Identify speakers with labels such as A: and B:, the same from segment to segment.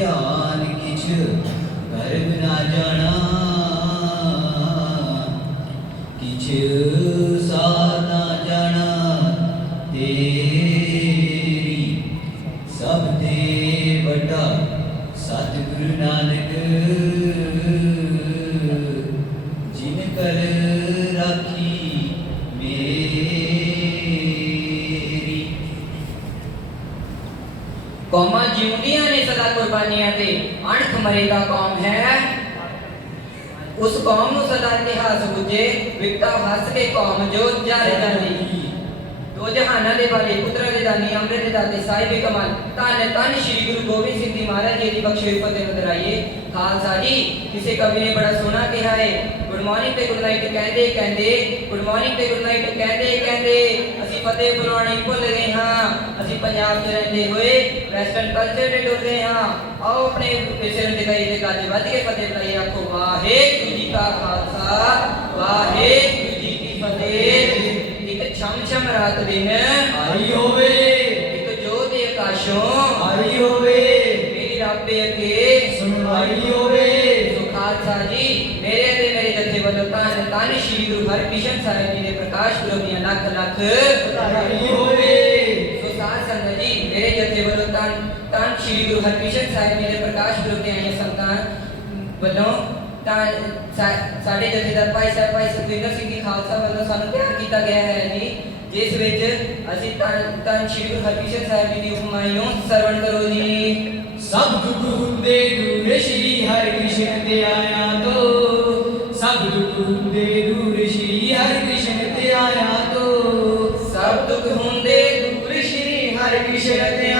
A: ਧਿਆਨ ਕਿਛ ਕਰਮ ਨਾ ਜਾਣਾ। ਕਿਛ
B: ਕੌਮਾਂ ਜਿਉਂਦੀਆਂ ਨੇ ਸਦਾ ਕੁਰਬਾਨੀਆਂ ਤੇ, ਅਣਖ ਮਰੇਗਾ ਕੌਮ ਹੈ। ਉਸ ਕੌਮ ਨੂੰ ਸਦਾ ਇਤਿਹਾਸ ਬੁੱਝੇ, ਵਿਕਟਾ ਹੱਸ ਕੇ ਕੌਮ ਜੋ ਜਾਰੇ ਜਾਂਦੀ। ਦੋ ਜਹਾਨਾਂ ਦੇ ਵਾਲੇ ਪੁੱਤਰਾਂ ਦੇ ਦਾਨੀ, ਅੰਮ੍ਰਿਤ ਦੇ ਦਾਤੇ, ਸਾਹਿਬ ਕਮਾਲ। ਧੰਨ ਧੰਨ ਸ਼੍ਰੀ ਗੁਰੂ ਗੋਬਿੰਦ ਸਿੰਘ ਜੀ ਮਹਾਰਾਜ ਜੀ ਦੀ ਬਖਸ਼ੇ ਫਤਿਹ ਬਦਰਾਈਏ ਖਾਲਸਾ ਜੀ, ਕਿਸੇ ਕਵੀ ਨੇ ਬੜਾ ਸੋਹਣਾ ਕਿਹਾ ਹੈ ਗੁੱਡ ਮਾਰਨਿੰਗ ਤੇ ਗੁੱਡ ਨਾਈਟ ਕਹਿੰਦੇ ਕਹਿੰਦੇ ਗੁੱਡ ਮਾਰਨਿੰਗ ਤੇ ਗੁੱਡ ਨਾਈਟ ਕਹਿੰਦੇ ਕਹਿੰਦੇ, ਅਸੀਂ ਫਤਿਹ ਬੁਲਾਉਣੀ ਭੁੱਲ ਗਏ ਹਾਂ, ਅਸੀਂ ਪੰਜਾਬ 'ਚ ਰਹਿੰਦੇ ਹੋਏ, ਵੈਸਟਰਨ ਕਲਚਰ ਦੇ ਡੁੱਬ ਗਏ ਹਾਂ, ਆਓ ਆਪਣੇ ਸਿਰ ਤੇ ਗਏ ਦੇ ਗੱਜ ਵੱਜ ਕੇ ਫਤਿਹ ਬੁਲਾਈਏ, ਆਖੋ ਵਾਹਿਗੁਰੂ ਜੀ ਕਾ ਖਾਲਸਾ, ਵਾਹਿਗੁਰੂ ਇੱਕ ਛਮ ਛਮ ਰਾਤ ਦਿਨ
A: ਆਈ ਹੋਵੇ।
B: ਇੱਕ ਜੋਤ ਆਕਾਸ਼ੋਂ
A: ਆਈ ਹੋਵੇ।
B: ਮੇਰੀ ਰੱਬੇ ਅੱਗੇ
A: ਸੁਣਵਾਈ ਹੋਵੇ।
B: ਸੋ ਖਾਲਸਾ ਜੀ ਮੇਰੇ ਤੇ ਮੇਰੇ ਜਥੇ ਵੱਲੋਂ ਧੰਨ ਧੰਨ ਸ਼੍ਰੀ ਗੁਰੂ ਹਰਕ੍ਰਿਸ਼ਨ ਸਾਹਿਬ ਜੀ ਦੇ ਪ੍ਰਕਾਸ਼ ਪੁਰਬ ਦੀਆਂ ਲੱਖ ਲੱਖ
A: ਆਈ ਹੋਵੇ।
B: ਸੋ ਸਾਧ ਸੰਗਤ ਜੀ ਮੇਰੇ ਜਥੇ ਵੱਲੋਂ ਧੰਨ ਧੰਨ ਸ਼੍ਰੀ ਗੁਰੂ ਹਰਕ੍ਰਿਸ਼ਨ ਸਾਹਿਬ ਜੀ ਦੇ ਪ੍ਰਕਾਸ਼ ਪੁਰਬ ਦੀਆਂ ਆਈਆਂ ਸੰਗਤਾਂ ਵੱਲੋਂ ਤਾਂ ਸਾਡੇ ਜਥੇਦਾਰ ਭਾਈ ਸਾਹਿਬ ਭਾਈ ਸੁਖਵਿੰਦਰ ਸਿੰਘ ਜੀ ਖਾਲਸਾ ਵੱਲੋਂ ਸਾਨੂੰ ਤਿਆਰ ਕੀਤਾ ਗਿਆ ਹੈ ਜੀ ਜਿਸ ਵਿੱਚ ਅਸੀਂ ਧੰਨ ਧੰਨ ਸ਼੍ਰੀ ਗੁਰੂ ਹਰਕ੍ਰਿਸ਼ਨ ਸਾਹਿਬ ਜੀ ਦੀ ਉਪਮਾਇਓ ਸਰਵਣ ਕਰੋ ਜੀ।
A: ਸਭ ਦੁੱਖ ਹੁੰਦੇ ਦੂਰ ਸ਼੍ਰੀ ਹਰਿ ਕ੍ਰਿਸ਼ਨ ਤੇ ਆਇਆ ਤੋ। ਸਭ ਦੁੱਖ ਹੁੰਦੇ ਦੂਰ ਸ਼੍ਰੀ ਹਰਿ ਕ੍ਰਿਸ਼ਨ ਤੇ ਆਇਆ ਤੋ।
B: ਸਭ ਦੁੱਖ ਹੁੰਦੇ ਦੂਰ ਸ਼੍ਰੀ ਹਰਿ ਕ੍ਰਿਸ਼ਨ ਤੇ ਆਇਆ ਤੋ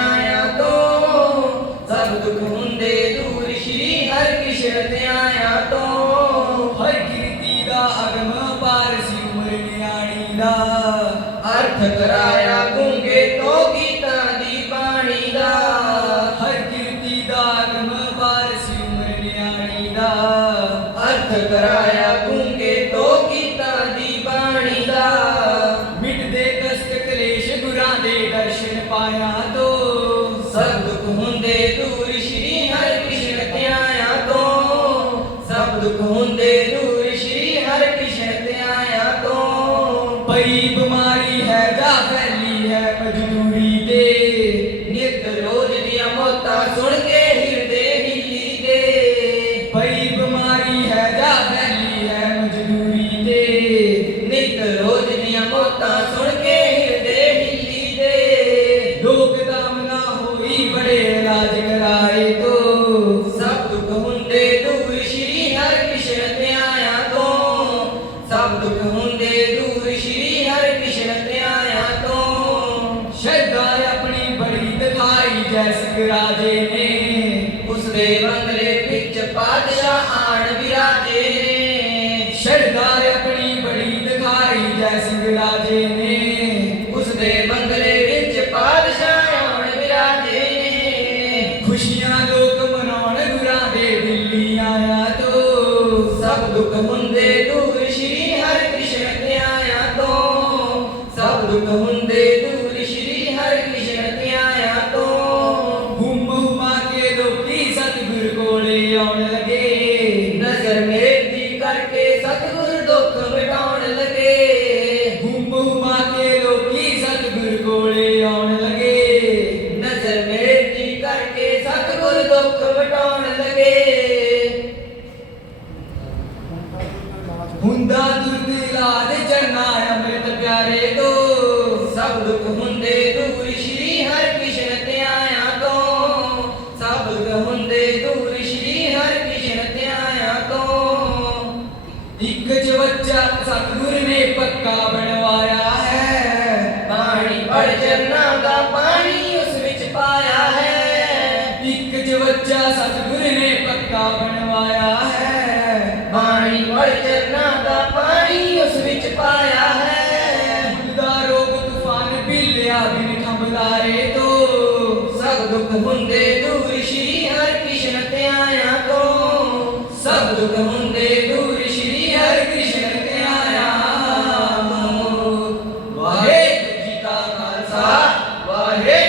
B: ਅਰਥ ਕਰਾਇਆ ਗੁੰਗੇ ਤੋਂ ਗੀਤਾਂ ਦੀ ਬਾਣੀ ਦਾ।
A: ਹਰ ਕੀਰਤੀ ਦਾ ਉਮਰ ਨਿਆਣੀ ਦਾ।
B: ਅਰਥ ਕਰਾਇਆ ਗੁੰਗੇ ਤੋਂ ਗੀਤਾਂ ਦੀ ਬਾਣੀ ਦਾ।
A: ਮਿਟਦੇ ਕਸ਼ਟ ਕਲੇਸ਼ ਗੁਰਾਂ ਦੇ ਦਰਸ਼ਨ ਪਾਇਆ ਤੋ।
B: ਦੁੱਖ ਹੁੰਦੇ ਦੂਰ ਸ਼੍ਰੀ ਹਰਿ ਕ੍ਰਿਸ਼ਨ ਤੇ। ਆਇਆ ਤੋਂ ਦੁੱਖ ਹੁੰਦੇ ਦੂਰ ਸ਼੍ਰੀ ਹਰਿ ਕ੍ਰਿਸ਼ਨ ਤੇ। ਆਇਆ ਤੋਂ
A: ਪਈ ਤੋਂ ਸ਼ਰਧਾ ਆਪਣੀ ਬੜੀ ਦਿਖਾਈ ਜੈਸ ਰਾਜੇ ਨੇ।
B: ਉਸ ਦੇ ਬੰਗਲੇ ਵਿੱਚ ਪਾਤਸ਼ਾਹ ਆਣ ਵਿਰਾਜੇ ਨੇ।
A: ਸ਼ਰਧਾ ਆਪਣੀ ਬੜੀ ਦਿਖਾਈ ਜੈਸ ਰਾਜੇ ਨੇ।
B: ਉਸ ਦੇ ਬੰਗਲੇ ਵਿੱਚ ਪਾਤਸ਼ਾਹ ਆਣ ਵਿਰਾਜੇ ਨੇ।
A: ਖੁਸ਼ੀਆਂ ਲੋਕ ਮਨਾਉਣ ਗੁਰਾਂ ਦੇ ਦਿੱਲੀ ਆਇਆ ਤੋ।
B: ਸਭ ਦੁੱਖ ਹੁੰਦੇ ਦੂਰ ਸ਼੍ਰੀ ਹਰਿ ਕ੍ਰਿਸ਼ਨ ਤੇ ਆਇਆ ਤੋਂ। ਸਭ ਦੁੱਖ ਹੁੰਦੇ
A: ਸਤਿਗੁਰ
B: ਦੁੱਖ ਮਿਟਾਉਣ ਲਗੇ।
A: ਹੁਮ ਹੁਮਾ ਕੇ ਲੋਕੀ ਸਤਿਗੁਰ ਕੋਲੇ ਆਉਣ ਲੱਗੇ।
B: ਨਜ਼ਰ ਮੇਰੀ ਕਰਕੇ ਸਤਿਗੁਰ ਦੁੱਖ ਮਿਟਾਉਣ ਲਗੇ।
A: ਹੁੰਦਾ ਦੁਰਦ ਇਲਾਜ ਚਰਨਾ ਅੰਮ੍ਰਿਤ ਪਿਆਰੇ ਤੋ।
B: ਸਭ ਦੁੱਖ ਹੁੰਦੇ
A: ਇੱਕ ਜਵੱਜਾ ਸਤਗੁਰ ਨੇ ਪੱਕਾ ਬਣਵਾਇਆ ਹੈ।
B: ਬਾਣੀ ਪੜ ਜਰਨਾ ਦਾ ਪਾਣੀ ਉਸ ਵਿੱਚ ਪਾਇਆ ਹੈ।
A: ਇੱਕ ਜਵੱਜਾ ਸਤਗੁਰ ਨੇ ਪੱਕਾ ਬਣਵਾਇਆ ਹੈ।
B: ਬਾਣੀ ਪੜ ਜਰਨਾ ਦਾ ਪਾਣੀ ਉਸ ਵਿੱਚ ਪਾਇਆ ਹੈ।
A: ਦਾ ਰੋਗ ਤੂਫਾਨ ਬਿਲਿਆ ਬਿਨ ਖੰਬਦਾਰੇ ਤੋਂ।
B: ਸਭ ਦੁੱਖ ਹੁੰਦੇ ਦੂਰ ਸ਼੍ਰੀ ਹਰਿ ਕ੍ਰਿਸ਼ਨ ਧਿਆਇਆ ਤੋਂ। ਸਭ ਦੁੱਖ
A: सहा
B: व हे